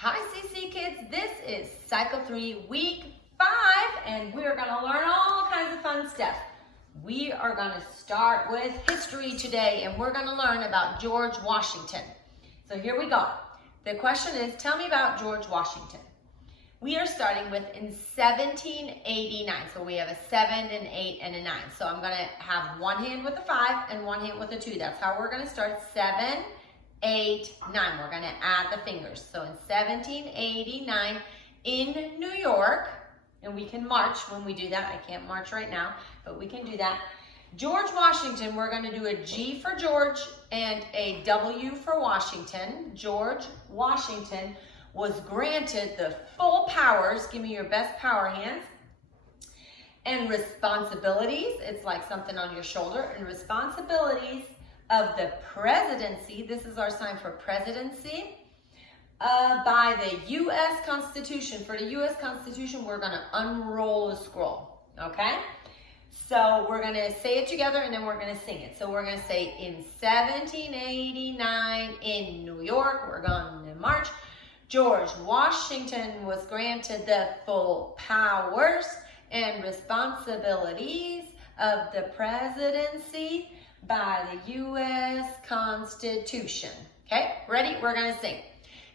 Hi CC Kids, this is Cycle 3 Week 5 and we're going to learn all kinds of fun stuff. We are going to start with history today and we're going to learn about George Washington. So here we go. The question is, tell me about George Washington. We are starting with in 1789. So we have a 7, an 8, and a 9. So I'm going to have one hand with a 5 and one hand with a 2. That's how we're going to start. 7, 8, 9. We're going to add the fingers. So in 1789 in New York, and we can march when we do that. I can't march right now, but we can do that. George Washington, we're going to do a G for George and a W for Washington. George Washington was granted the full powers, give me your best power hands, and responsibilities, it's like something on your shoulder, and responsibilities of the presidency, this is our sign for presidency, by the U.S. Constitution. For the U.S. Constitution, we're going to unroll the scroll, okay? So we're going to say it together and then we're going to sing it. So we're going to say, in 1789 in New York, we're going to march. George Washington was granted the full powers and responsibilities of the presidency by the U.S. Constitution. Okay, ready? We're going to sing.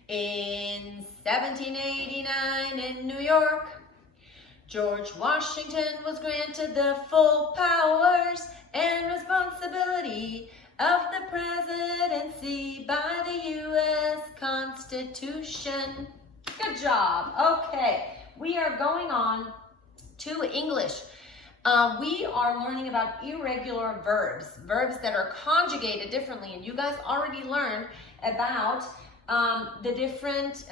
In 1789 in New York, George Washington was granted the full powers and responsibility of the presidency by the U.S. Constitution. Good job. Okay, we are going on to English. We are learning about irregular verbs, verbs that are conjugated differently, and you guys already learned about the different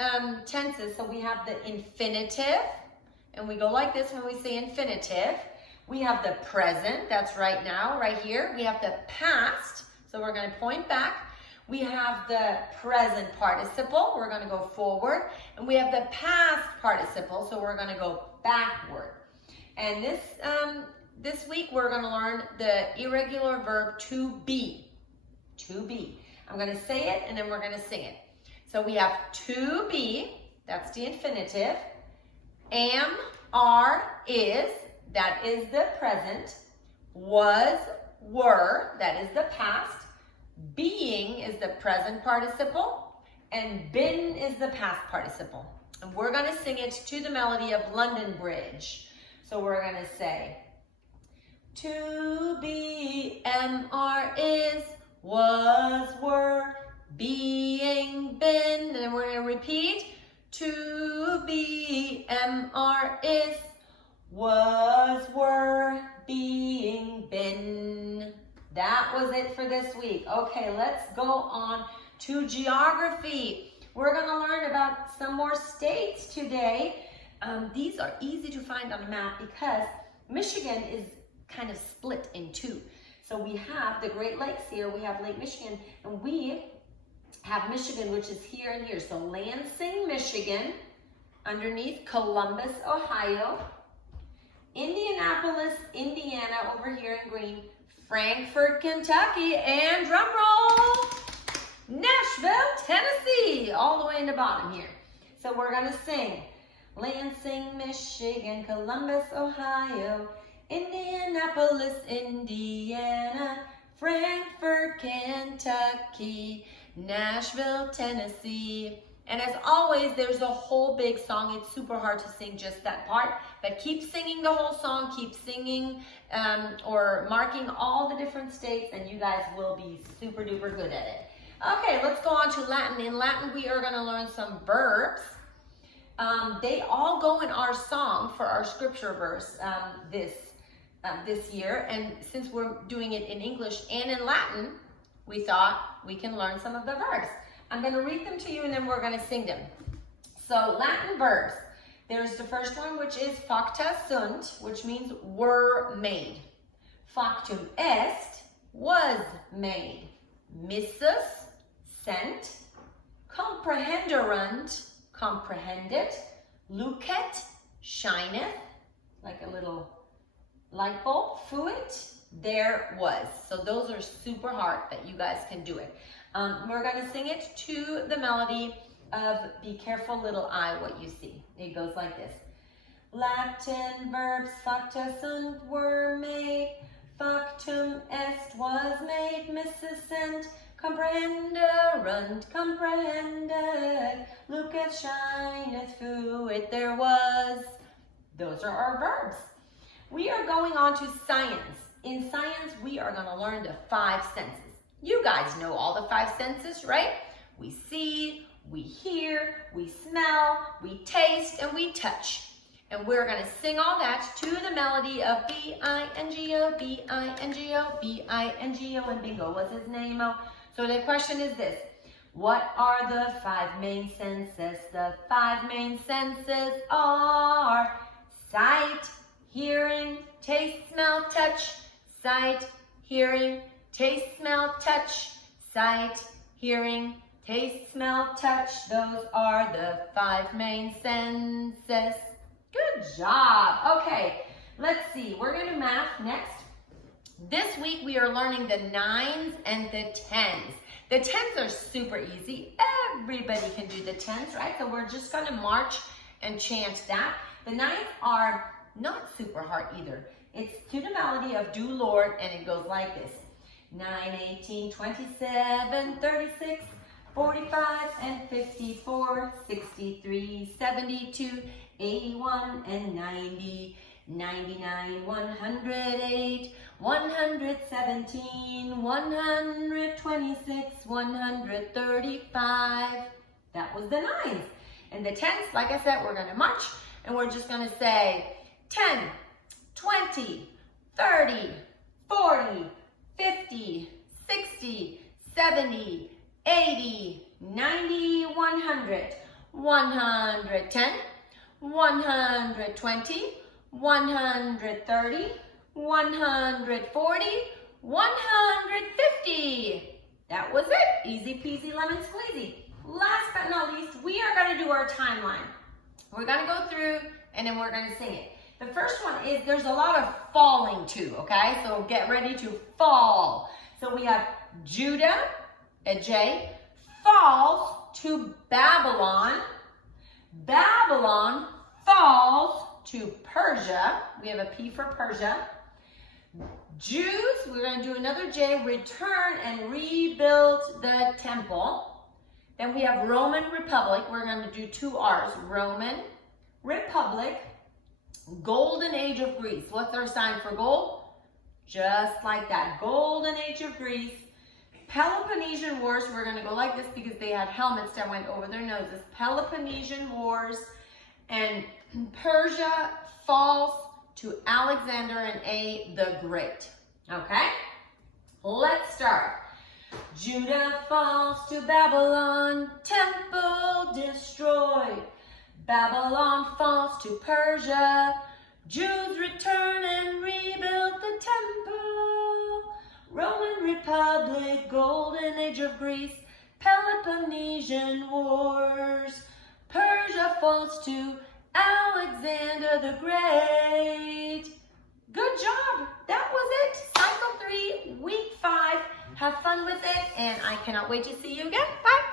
tenses. So we have the infinitive, and we go like this when we say infinitive. We have the present, that's right now, right here. We have the past, so we're going to point back. We have the present participle, we're going to go forward. And we have the past participle, so we're going to go backward. And this week we're going to learn the irregular verb to be. To be. I'm going to say it and then we're going to sing it. So we have to be, that's the infinitive. Am, are, is, that is the present. Was, were, that is the past. Being is the present participle. And been is the past participle. And we're going to sing it to the melody of London Bridge. So we're going to say, to be, am, are, is, was, were, being, been. And then we're going to repeat, to be, am, are, is, was, were, being, been. That was it for this week. Okay, let's go on to geography. We're going to learn about some more states today. These are easy to find on the map because Michigan is kind of split in two. So we have the Great Lakes here, we have Lake Michigan, and we have Michigan, which is here and here. So Lansing, Michigan, underneath Columbus, Ohio, Indianapolis, Indiana, over here in green, Frankfort, Kentucky, and drum roll, Nashville, Tennessee, all the way in the bottom here. So we're going to sing. Lansing, Michigan, Columbus, Ohio, Indianapolis, Indiana, Frankfort, Kentucky, Nashville, Tennessee. And as always, there's a whole big song. It's super hard to sing just that part, but keep singing the whole song, keep singing or marking all the different states, and you guys will be super duper good at it. Okay, let's go on to Latin. In Latin, we are going to learn some verbs. They all go in our song for our scripture verse this year. And since we're doing it in English and in Latin, we thought we can learn some of the verbs. I'm going to read them to you and then we're going to sing them. So Latin verbs. There's the first one, which is facta sunt, which means were made. Factum est, was made. Missus, sent. Comprehenderunt, comprehended. Lucet, shineth, like a little light bulb. Fuit, there was. So those are super hard, but you guys can do it. We're going to sing it to the melody of, be careful little I, what you see. It goes like this. Latin verbs facta sunt were made, factum est was made, miscent, comprehenderunt, comprehended, lucet shineth, fuit there was. Those are our verbs. We are going on to science. In science, we are going to learn the 5 senses. You guys know all the 5 senses, right? We see, we hear, we smell, we taste, and we touch. And we're going to sing all that to the melody of B-I-N-G-O, B-I-N-G-O, B-I-N-G-O, and bingo, what's his name? Oh. So the question is this. What are the 5 main senses? The 5 main senses are sight, hearing, taste, smell, touch. Sight, hearing, taste, smell, touch. Sight, hearing, taste, smell, touch. Those are the 5 main senses. Good job. Okay, let's see. We're going to math next. This week we are learning the 9s and the 10s. The 10s are super easy. Everybody can do the 10s, right? So we're just going to march and chant that. The 9s are not super hard either. It's to the melody of Do Lord, and it goes like this. 9, 18, 27, 36, 45, and 54, 63, 72, 81, and 90, 99, 108, 117, 126, 135. That was the 9s. And the 10s, like I said, we're going to march, and we're just going to say 10, 20, 30, 40, 50, 60, 70, 80, 90, 100, 110, 120, 130, 140, 150. That was it. Easy peasy lemon squeezy. Last but not least, we are going to do our timeline. We're going to go through and then we're going to sing it. The first one is there's a lot of falling too, okay? So get ready to fall. So we have Judah, a J, falls to Babylon. Babylon falls to Persia. We have a P for Persia. Jews, we're going to do another J, return and rebuild the temple. Then we have Roman Republic. We're going to do 2 R's. Roman Republic. Golden Age of Greece. What's our sign for gold? Just like that. Golden Age of Greece. Peloponnesian Wars. We're going to go like this because they had helmets that went over their noses. Peloponnesian Wars. And Persia falls to Alexander and A the Great. Okay? Let's start. Judah falls to Babylon. Temple destroyed. Babylon falls to Persia. Jews return and rebuild the temple. Roman Republic, Golden Age of Greece, Peloponnesian Wars. Persia falls to Alexander the Great. Good job. That was it. Cycle 3, week 5. Have fun with it, and I cannot wait to see you again. Bye.